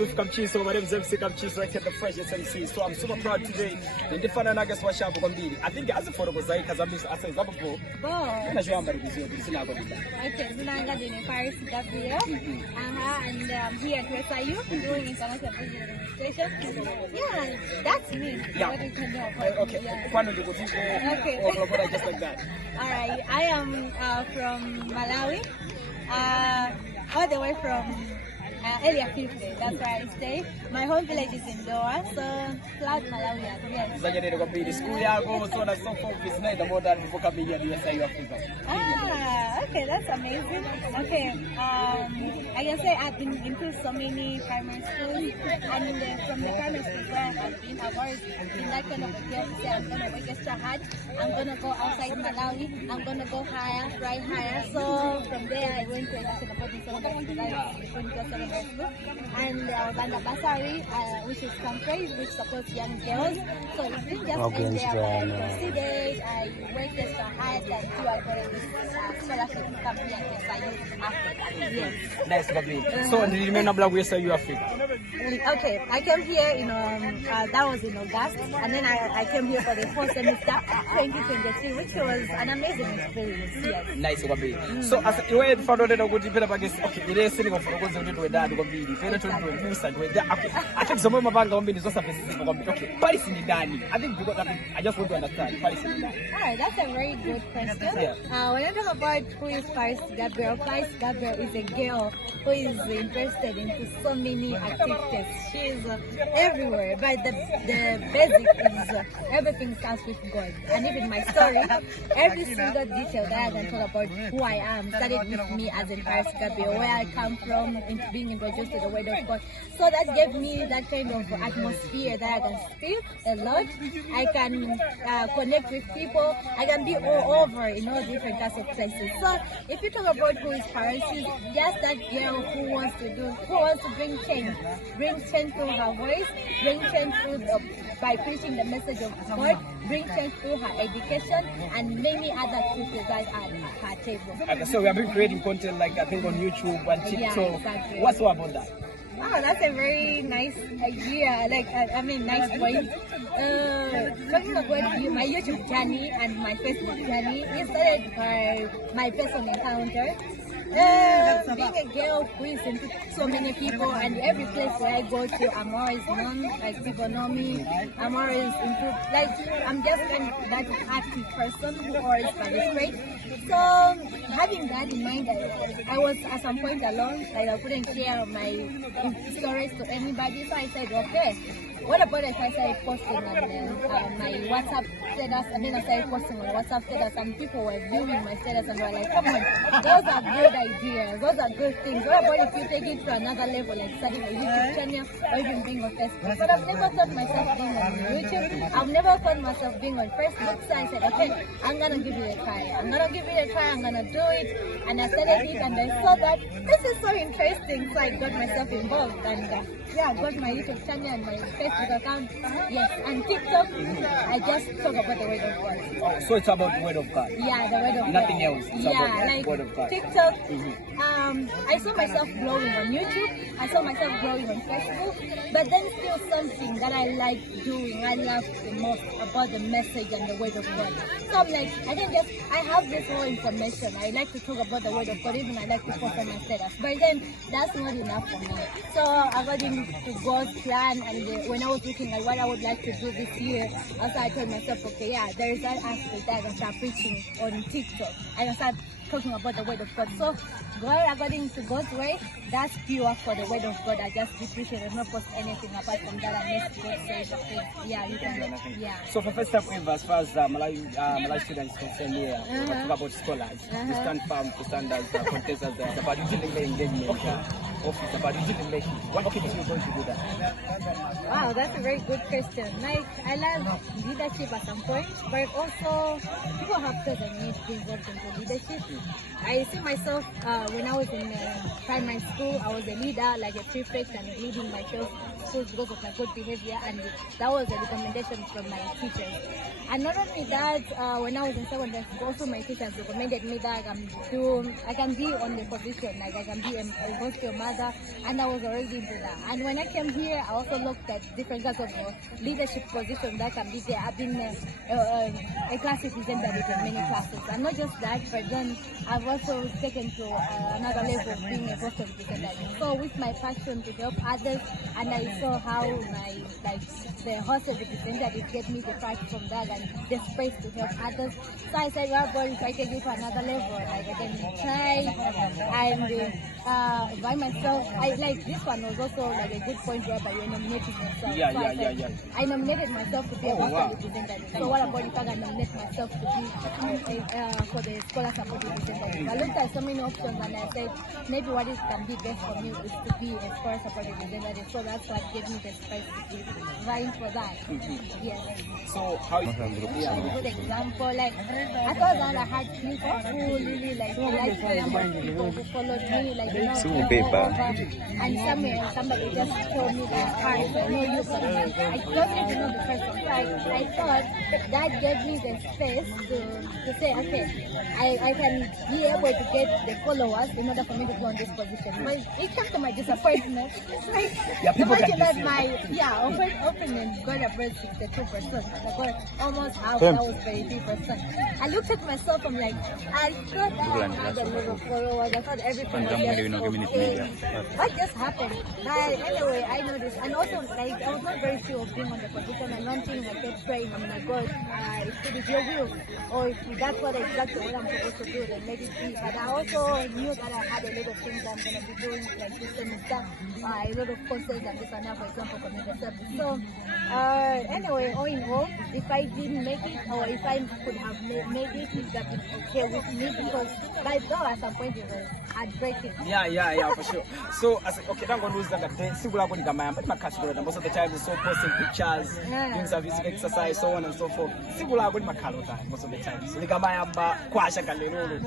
with Kamchizo. My name is MC Kamchizo, right here at the Fresh SMC. So I'm super proud today. In the fun and I guess what shop on Billy. I think as a photo was like, because I'm just asking about the book. I'm not sure I'm going to be okay, so now I'm going to be Okay, so now I'm going to Paris W. And I'm here at SIU doing international business administration. Yeah, that's me. Yeah. What you can know. Okay. Yeah. Okay. Or just like that. Alright, I am from Malawi. All the way from area 50, that's where I stay. My home village is in Doha, so flat Malawian, yes. Okay, that's amazing. Okay, I can say I've been into so many primary schools, and from the primary schools where I have been, I've always been that kind of a girl to say I'm going to work extra hard, I'm going to go outside Malawi, I'm going to go higher, right higher. So from there I went to a national boarding school, and I was under bursary, which is Kamchizo, which supports young girls. So it didn't just end there, I proceeded, I worked extra hard until I got a scholarship to come here to SIU Africa. Yes. Nice, Gabi. So, do you remember where SIU Africa? Okay, I came here in, that was in August, and then I came here for the fourth semester, 2023, which was an amazing experience, yes. Nice, Gabi. So, as you were found out that good develop against, okay, it is sitting for the good with that, Gabi, fair to use and with that. I think some of my bank is also specific. Okay, Paris in the Dani. I think because I just want to understand Paris in the Dani. Alright, that's a very good question. Yeah. When I talk about who is Paris Gabriel is a girl who is interested into so many activities. She is everywhere, but the basic is everything starts with God. And even my story, every single detail that I can talk about who I am started with me as in Paris Gabriel, where I come from, into being introduced to the Word of God. So that gave me that kind of atmosphere that I can feel a lot. I can connect with people. I can be all over in all different types of places. So if you talk about who is Paris, she's just that girl who wants to bring change through her voice, bring change by preaching the message of God, bring change through her education, and many other things that are at her table. Okay, so we have been creating content like I think on YouTube and TikTok. Yeah, exactly. What's so about that? Oh, that's a very nice idea. Nice point. Talking about my YouTube journey and my Facebook journey, it started by my personal encounter. Being a girl who is into so many people, and every place where I go to, I'm always known, like people know me. I'm always into, I'm just that happy person who always participates. So having that in mind, I was at some point alone, I couldn't share my stories to anybody. So I said, okay, what about if I started posting on my WhatsApp status, and then I started posting on WhatsApp status, and people were viewing my status and were like, come on, those are good ideas, those are good things. What about if you take it to another level, like starting a YouTube channel or even being on Facebook? But I've never thought myself being on YouTube. I've never thought myself being on Facebook. So I said, okay, I'm going to give it a try. I'm going to do it. And I started it, and I saw that this is so interesting. So I got myself involved, and I got my YouTube channel and my Facebook account. Yes, and TikTok, I just talk about the Word of God. Oh, so it's about the Word of God? Yeah, the Word of God. Nothing else? It's about like the Word of God. TikTok, I saw myself growing on YouTube, I saw myself growing on Facebook, but then still something that I like doing, I love the most about the message and the Word of God. So I'm like, I have this whole information. I like to talk about the Word of God, even I like to post on my status. But then that's not enough for me. So I got into God's plan, and when I was looking at what I would like to do this year, also I told myself, okay, yeah, there is that aspect that I can start preaching on TikTok. I can start talking about the Word of God. So according to God's way, that's pure for the Word of God. I just be preaching and not post anything apart from that unless God says, okay, yeah, you can. Yeah. So for first time ever, as far as Malay students concerned here, talk about scholars, we stand firm to stand as contestants there. It's about using the engagement. Office, about using making. What okay is you going to do that? Wow, that's a very good question. Like, I love leadership at some point, but also people have chosen me to be involved into leadership. I see myself when I was in primary school, I was a leader, like a prefect, and leading my schools because of my good behavior, and that was a recommendation from my teachers. And not only that, when I was in secondary school, also my teachers recommended me that I can be on the position, like I can be a hospital another, and I was already into that. And when I came here, I also looked at different kinds of leadership positions that can be there. I've been a class representative in many classes, and not just that, but then I've also taken to another level of being a hostel representative. So with my passion to help others, and I saw how the hostel representative gave me the platform that and the space to help others. So I said, well, boy, if I take it to another level, like I can try and by myself. I like this one was also like a good point whereby you're nominating yourself. I nominated myself to be a hostel representative. So what about if I can nominate myself to be for the scholar support representative? I looked at so many options and I said maybe what it can be best for me is to be a scholar support representative. So that's what gave me the space to be vying for that. Yes. So how you A good example, like I thought that I had people who really like the number of people who followed me, like you know, and somebody just told me that hi, I know you, but I don't even know the person. So I thought that gave me the space to say, okay, I can be able to get the followers in order for me to go on this position. But it came to my disappointment. Like imagine that my opening got about 62%, and I got almost half, that was 33%. I looked at myself, I'm like, I thought I had a lot of followers, I thought everything was just okay. What just happened? But anyway, I know this, and also like I was not very sure of being on the position, and one thing I kept praying, oh my God, if it is your will, or if that's exactly what I'm supposed to do, then let it be. But I also knew that I had a lot of things I'm going to be doing, like this semester, a lot of courses and this and that, for example, community service. So anyway, all in all, if I didn't make it, or if I could have made it, it would have been okay with me, because by though at some point it was heartbreaking. Yeah, for sure. So as okay, don't go lose that day. Singular body gamma, but my cash most of the time is so posting pictures, doing some physical exercise, so on and so forth. Singular body makalota most of the time. So the gamma yamba kwasha kalero.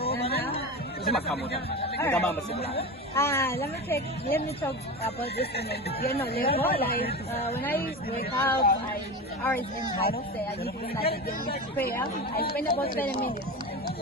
Let me talk about this on a general level. Like when I wake up, I always in Bible say I need to start the day with prayer. I spend about 30 minutes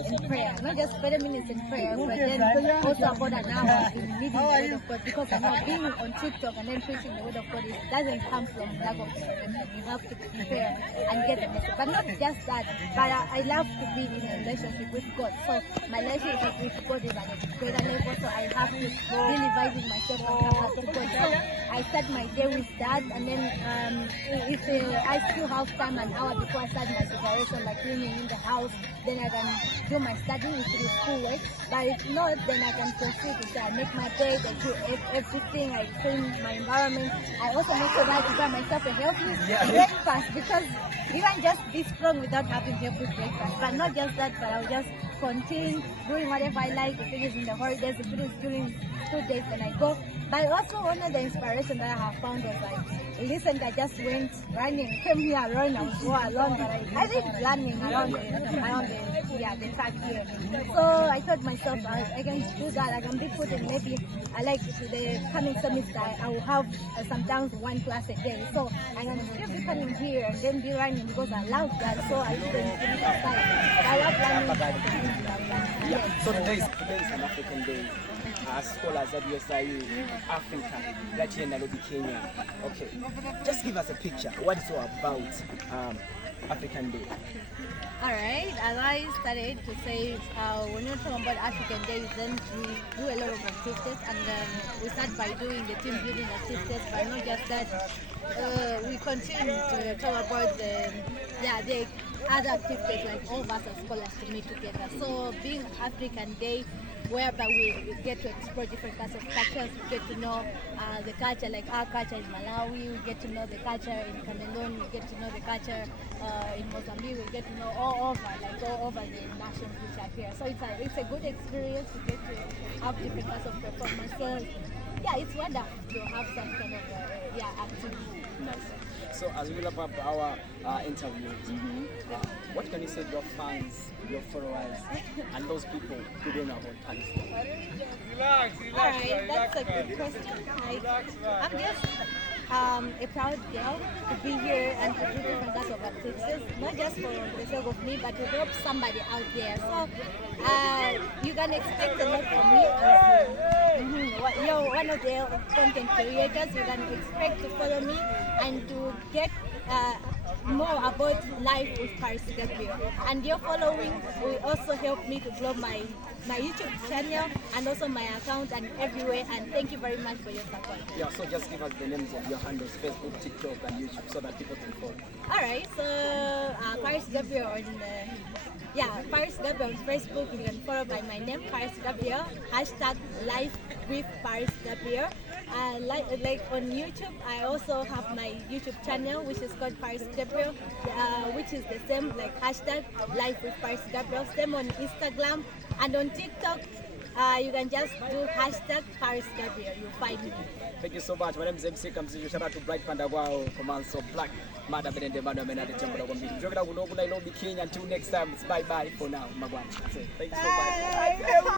in prayer. Not just 30 minutes in prayer, but then also about an hour in reading the word of God, because I know being on TikTok and then preaching the word of God, it doesn't come from lack of preparation. You have to prepare and get the message. But not just that, but I love to be in a relationship with God. So my relationship with God is at a greater level, so I have to be reviving myself and come back to God. So I start my day with that, and then if I still have time, an hour before I start my preparation, like cleaning in the house, then I can do my studying if it is schoolwork. But if not, then I can proceed to I make my bed, I do everything, I clean my environment. I also make sure that I prepare myself a healthy breakfast, because you can't just be strong without having healthy breakfast. But not just that, but I'll just continue doing whatever I like. If it is in the holidays, if it is during school days, then I go. But also one of the inspiration that I have found was like, recently I just went running, came here alone, I was go alone, but I did running around the track here. So I thought myself, I can do that, I can be put in maybe, I like the coming semester, I will have sometimes one class a day. So I can still be coming here and then be running, because I love that, so I didn't put it aside. I love running. Yes. So today is an African day. Scholars at USIU, Africa, right here in Nairobi, Kenya. Okay, just give us a picture. What is all about African Day? Alright, as I started to say, when you're talking about African Days, then we do a lot of activities, and we start by doing the team building activities, but not just that, we continue to talk about the other activities, like all of us as scholars to meet together. So being African Day, whereby we get to explore different kinds of cultures, we get to know the culture, like our culture in Malawi, we get to know the culture in Cameroon, we get to know the culture in Mozambique, we get to know all over the nations which are here. So it's a good experience to get to have different kinds of performances. Yeah, it's wonderful to have some kind of activity. Nice. So as we wrap up our interview, what can you say to your fans, your followers, and those people who don't know about Palestine? Alright, that's a good question. I'm just a proud girl to be here and to do different kinds of activities, not just for the sake of me, but to help somebody out there. So you can expect a lot from me. You're one of the content creators. You can expect to follow me and to get more about life with Paris Gabriel. And your following will also help me to grow my YouTube channel and also my account and everywhere. And thank you very much for your support. Yeah, so just give us the names of your handles, Facebook, TikTok, and YouTube, so that people can follow. Alright, so Paris Gabriel on Paris Gabriel on Facebook. You can follow by my name, Paris Gabriel. Hashtag Life with Paris Gabriel. Like on YouTube, I also have my YouTube channel, which is called Paris Gabriel, which is the same, like hashtag Life with Paris Gabriel. Same on Instagram and on TikTok. You can just do hashtag Paris Gabriel. You'll find me. Thank you so much. My name is MC Kamchizo. Shout out to Bright Panda Wow, Commands of Black, Mada Benende Mada Benade Chamber of Community. Until next time, it's bye bye for now. Magwan. Thank you so much.